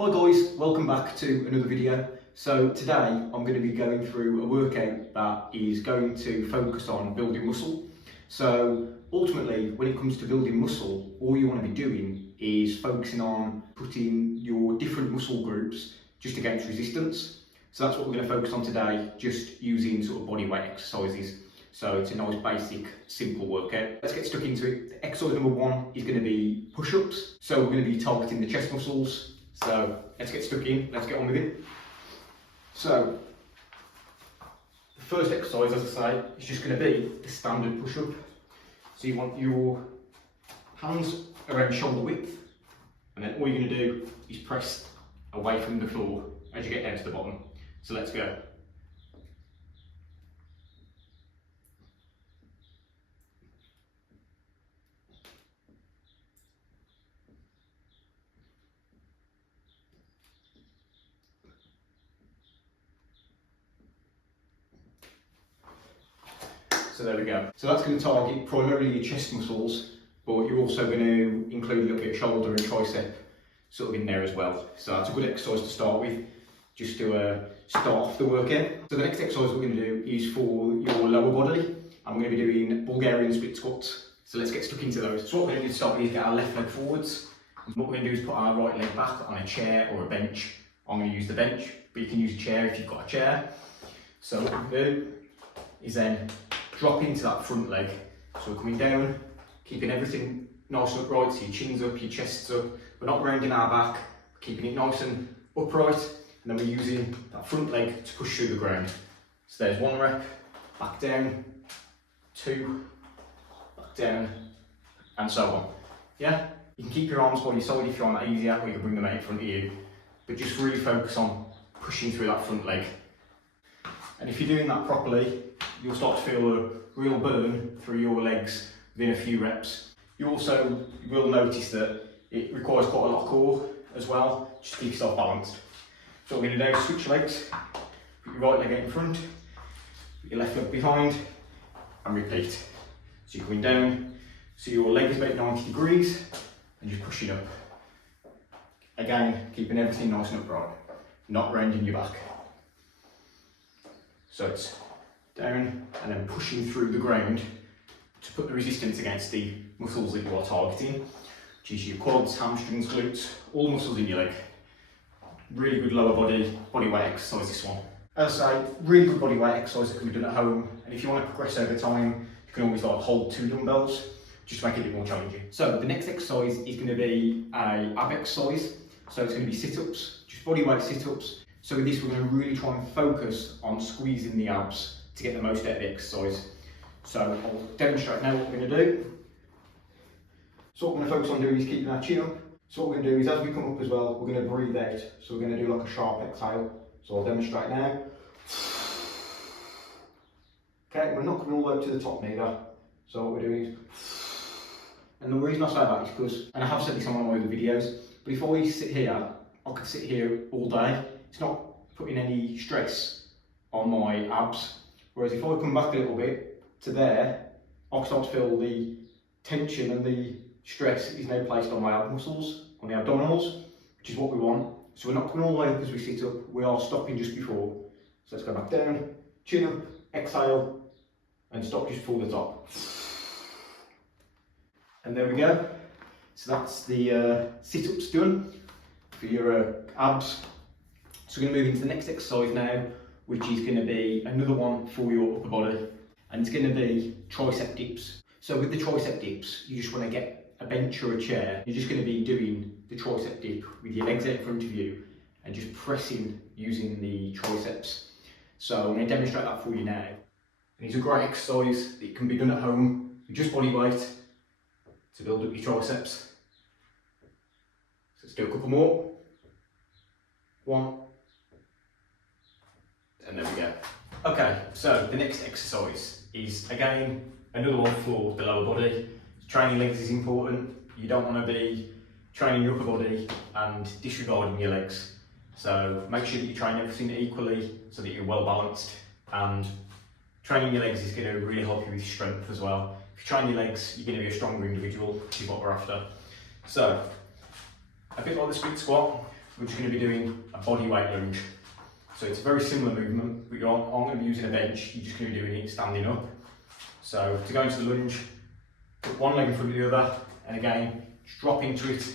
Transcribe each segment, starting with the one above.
Hi guys, welcome back to another video. So today I'm going to be going through a workout that is going to focus on building muscle. So ultimately, when it comes to building muscle, all you want to be doing is focusing on putting your different muscle groups just against resistance. So that's what we're going to focus on today, just using sort of body weight exercises. So it's a nice basic, simple workout. Let's get stuck into it. Exercise number one is going to be push-ups. So we're going to be targeting the chest muscles. So let's get stuck in, let's get on with it. So the first exercise, as I say, is just going to be the standard push-up. So you want your hands around shoulder width, and then all you're going to do is press away from the floor as you get down to the bottom. So let's go. So there we go. So that's going to target primarily your chest muscles, but you're also going to include a little bit of shoulder and tricep sort of in there as well. So that's a good exercise to start with, just to start off the workout. So the next exercise we're going to do is for your lower body. I'm going to be doing Bulgarian split squats. So let's get stuck into those. So what we're going to do to start with is get our left leg forwards. And what we're going to do is put our right leg back on a chair or a bench. I'm going to use the bench, but you can use a chair if you've got a chair. So what we do is then drop into that front leg. So we're coming down, keeping everything nice and upright, so your chin's up, your chest's up. We're not rounding our back, we're keeping it nice and upright, and then we're using that front leg to push through the ground. So there's one rep, back down, two, back down, and so on. Yeah? You can keep your arms by your side if you want that easier, or you can bring them out in front of you, but just really focus on pushing through that front leg. And if you're doing that properly, you'll start to feel a real burn through your legs within a few reps. You also will notice that it requires quite a lot of core as well, just to keep yourself balanced. So what we're going to do is switch legs, put your right leg out in front, put your left leg behind, and repeat. So you're coming down, so your leg is about 90 degrees, and just pushing up. Again, keeping everything nice and upright, not rounding your back. So it's down and then pushing through the ground to put the resistance against the muscles that you are targeting, which is your quads, hamstrings, glutes, all the muscles in your leg. Really good lower body weight exercise, this one. As I say, really good body weight exercise that can be done at home, and if you want to progress over time, you can always hold 2 dumbbells just to make it a bit more challenging. So the next exercise is going to be a ab exercise, so it's going to be sit-ups, just body weight sit-ups. So with this, we're going to really try and focus on squeezing the abs to get the most out of the exercise. So I'll demonstrate now what we're going to do. So what we're going to focus on doing is keeping our chin up. So what we're going to do is, as we come up as well, we're going to breathe out. So we're going to do like a sharp exhale. So I'll demonstrate now. Okay, we're not coming all the way up to the top neither. So what we're doing is, and the reason I say that is because, and I have said this on one of my other videos, but if I sit here, I could sit here all day. It's not putting any stress on my abs. Whereas if I come back a little bit to there, I start to feel the tension and the stress is now placed on my ab muscles, on the abdominals, which is what we want. So we're not coming all the way up as we sit up, we are stopping just before. So let's go back down, chin up, exhale, and stop just before the top. And there we go. So that's the sit-ups done for your abs. So we're going to move into the next exercise now, which is going to be another one for your upper body, and it's going to be tricep dips. So with the tricep dips, you just want to get a bench or a chair. You're just going to be doing the tricep dip with your legs out in front of you and just pressing using the triceps. So I'm going to demonstrate that for you now. And it's a great exercise that can be done at home with just body weight to build up your triceps. So let's do a couple more. 1. And there we go. Okay, so the next exercise is again another one for the lower body. Training legs is important. You don't want to be training your upper body and disregarding your legs. So make sure that you train everything equally so that you're well balanced, and training your legs is going to really help you with strength as well. If you train your legs, you're going to be a stronger individual, which is what we're after. So a bit like the split squat, we're just going to be doing a bodyweight lunge. So it's a very similar movement, but you aren't going to be using a bench, you're just going to be doing it standing up. So to go into the lunge, put one leg in front of the other, and again, just drop into it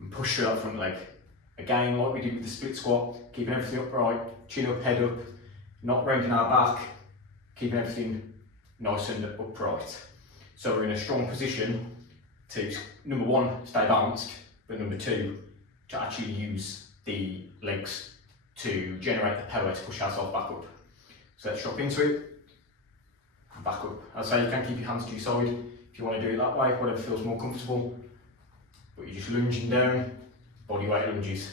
and push through that front leg. Again, like we did with the split squat, keeping everything upright, chin up, head up, not bending our back, keeping everything nice and upright. So we're in a strong position to, number one, stay balanced, but number two, to actually use the legs to generate the power to push ourselves back up. So let's drop into it, and back up. As I say, you can keep your hands to your side if you want to do it that way, whatever feels more comfortable. But you're just lunging down, body weight lunges,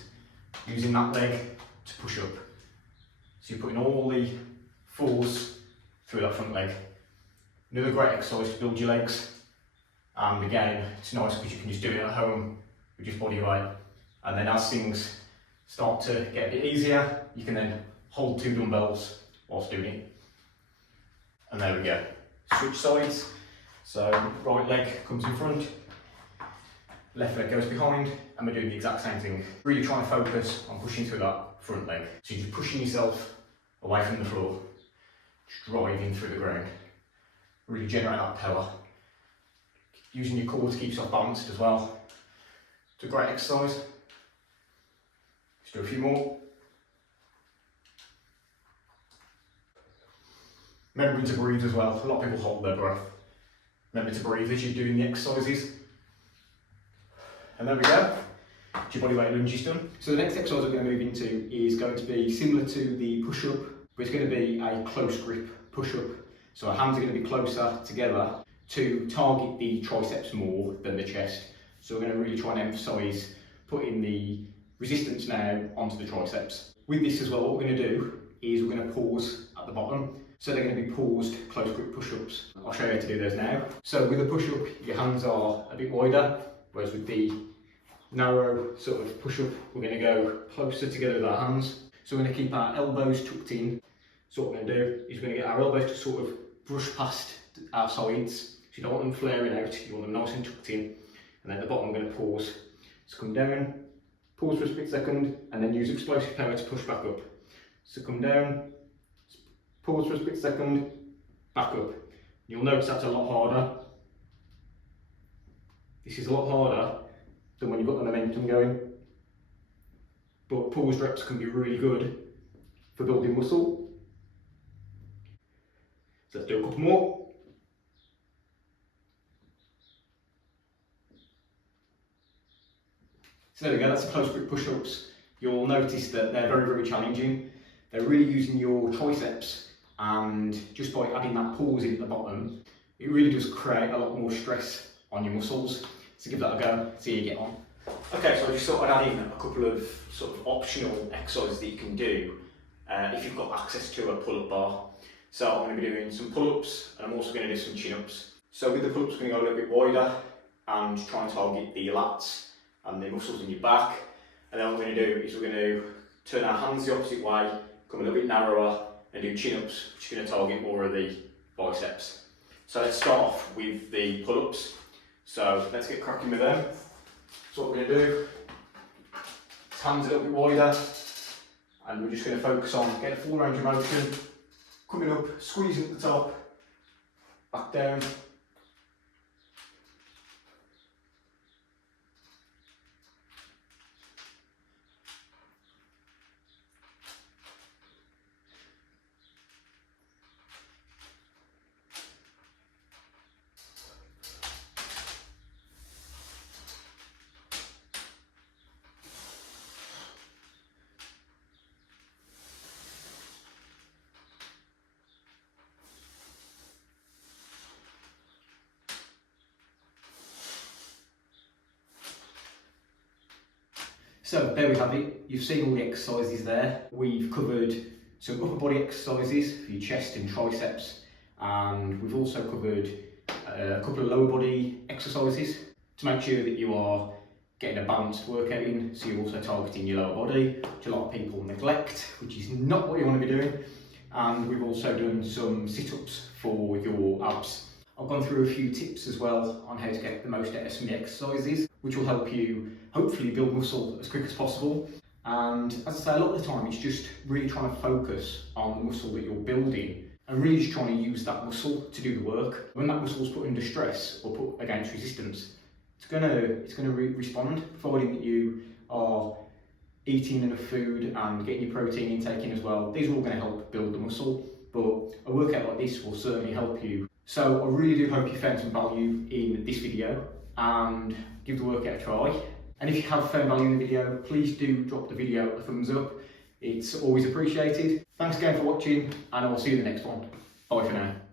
using that leg to push up. So you're putting all the force through that front leg. Another great exercise to build your legs. And again, it's nice because you can just do it at home with just body weight. And then as things start to get a bit easier, you can then hold 2 dumbbells whilst doing it. And there we go. Switch sides. So right leg comes in front, left leg goes behind, and we're doing the exact same thing. Really trying to focus on pushing through that front leg. So you're just pushing yourself away from the floor, just driving through the ground. Really generate that power. Using your core to keep yourself balanced as well. It's a great exercise. Let's do a few more. Remembering to breathe as well. A lot of people hold their breath. Remember to breathe as you're doing the exercises. And there we go. Your body weight lunge is done. So the next exercise we're going to move into is going to be similar to the push-up, but it's going to be a close grip push-up. So our hands are going to be closer together to target the triceps more than the chest. So we're going to really try and emphasise putting the resistance now onto the triceps. With this as well, what we're going to do is we're going to pause at the bottom. So they're going to be paused close grip push-ups. I'll show you how to do those now. So with a push-up, your hands are a bit wider, whereas with the narrow sort of push-up, we're going to go closer together with our hands. So we're going to keep our elbows tucked in. So what we're going to do is we're going to get our elbows to sort of brush past our sides. So you don't want them flaring out, you want them nice and tucked in. And then at the bottom, we're going to pause. So come down, pause for a split second, and then use explosive power to push back up. So come down, pause for a split second, back up. You'll notice that's a lot harder. This is a lot harder than when you've got the momentum going. But paused reps can be really good for building muscle. So let's do a couple more. So there we go, that's the close grip push-ups. You'll notice that they're very, very challenging. They're really using your triceps, and just by adding that pause in at the bottom, it really does create a lot more stress on your muscles. So give that a go, see how you get on. Okay, so I just thought I'd add in a couple of sort of optional exercises that you can do if you've got access to a pull-up bar. So I'm going to be doing some pull-ups, and I'm also going to do some chin-ups. So with the pull-ups, we're going to go a little bit wider and try and target the lats and the muscles in your back. And then what we're going to do is we're going to turn our hands the opposite way, come a little bit narrower, and do chin-ups, which is going to target more of the biceps. So let's start off with the pull-ups. So let's get cracking with them. So what we're going to do is hands a little bit wider, and we're just going to focus on getting a full range of motion, coming up, squeezing at the top, back down. So there we have it, you've seen all the exercises there. We've covered some upper body exercises for your chest and triceps, and we've also covered a couple of lower body exercises to make sure that you are getting a balanced workout in, so you're also targeting your lower body, which a lot of people neglect, which is not what you want to be doing. And we've also done some sit-ups for your abs. I've gone through a few tips as well on how to get the most out of some of the exercises. which will help you hopefully build muscle as quick as possible. And as I say, a lot of the time it's just really trying to focus on the muscle that you're building and really just trying to use that muscle to do the work. When that muscle is put under stress or put against resistance, it's gonna respond, providing that you are eating enough food and getting your protein intake in as well. These are all going to help build the muscle, but a workout like this will certainly help you. So I really do hope you found some value in this video and give the workout a try. And if you have found value in the video, please do drop the video a thumbs up. It's always appreciated. Thanks again for watching, and I will see you in the next one. Bye for now.